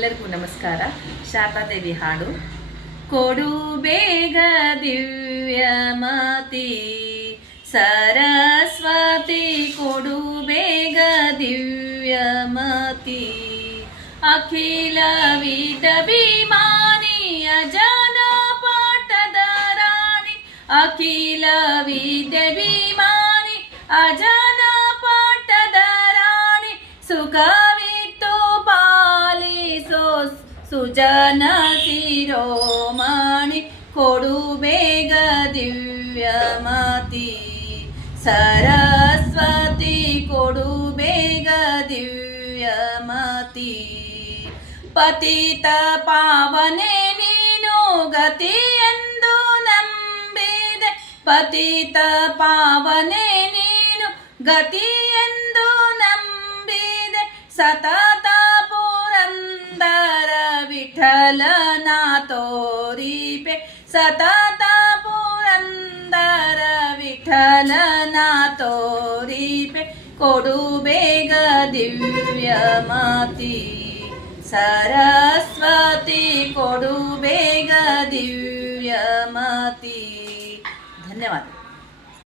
ಎಲ್ಲರಿಗೂ ನಮಸ್ಕಾರ. ಶಾರದಾದೇವಿ ಹಾಡು. ಕೊಡು ಬೇಗ ದಿವ್ಯಮತಿ ಸರಸ್ವತಿ, ಕೊಡು ಬೇಗ ದಿವ್ಯಮತಿ, ಅಖಿಲ ವಿದಭಿಮಾನಿ ಅಜನ ಪಾಠದ ರಾಣಿ, ಅಖಿಲ ವಿದಭಿಮಾನಿ ಅಜನ ಪಾಠದ ರಾಣಿ, ಸುಖವಿತ್ತು ಪಾಲಿಸೋ ಸುಜನ ಶಿರೋಮಣಿ, ಕೊಡು ಬೇಗ ದಿವ್ಯಮತಿ ಸರಸ್ವತಿ, ಕೊಡು ಬೇಗ ದಿವ್ಯಮತಿ. ಪತಿತ ಪಾವನೆ ನೀನು ಗತಿ ಎಂದು ನಂಬಿದೆ, ಪತಿತ ಪಾವನೆ ನೀನು ಗತಿ ಎಂದು ನಂಬಿದೆ, ಸತತ ಪುರಂದರ ವಿಠಲನ ತೋರಿಪೆ, ಸತತ ಪುರಂದರ ವಿಠಲನ ತೋರಿಪೆ, ಕೊಡು ಬೇಗ ದಿವ್ಯಮತಿ ಸರಸ್ವತಿ,